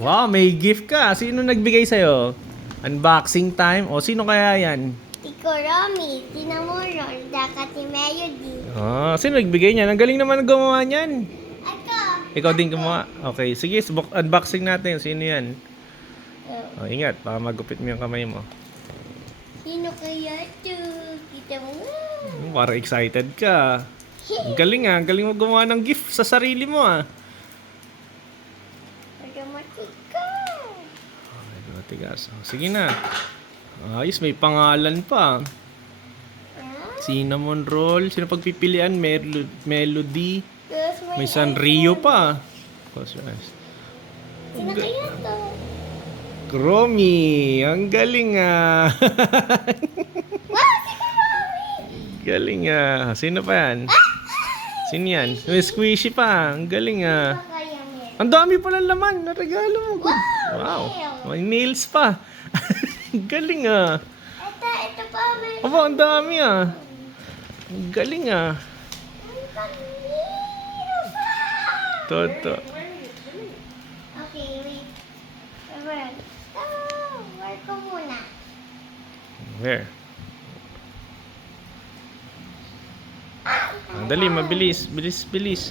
Wow, may gift ka. Sino nagbigay sa'yo? Unboxing time? O, sino kaya yan? Tiko Romy, Tinamuro, Dakat ni Melody. Ah, sino nagbigay niyan? Ang galing naman gumawa niyan. Ako! Ikaw din gumawa. Okay, sige, unboxing natin. Sino yan? Oh, Oh, ingat, baka magupit mo yung kamay mo. sino kaya ito? Kita mo nga. Parang excited ka. Ang galing ah, ang galing mo gumawa ng gift sa sarili mo ah. Automatic ka. Okay, matigas. Oh, sige na. Ayos, may pangalan pa. Cinnamon roll. Sino pagpipilian? Melody. May Sanrio pa. Close your eyes. Sino kaya ito? Romy, ang galing ah. Wow, Tiko Romy! Galing ah. Sino pa yan? Sino yan? May squishy pa. Ang galing ah. Sino kaya meron? Ang dami pala laman na regalo mo. Good. Wow, Wow. nail. May nails pa. Galing ah. Ito pa, meron. Aba, ang dami ah. Ang galing ah. Ang kanino pa. Toto. Okay, wait. Ewan. Work ko muna. Where? Ang dali, mabilis. Bilis, bilis.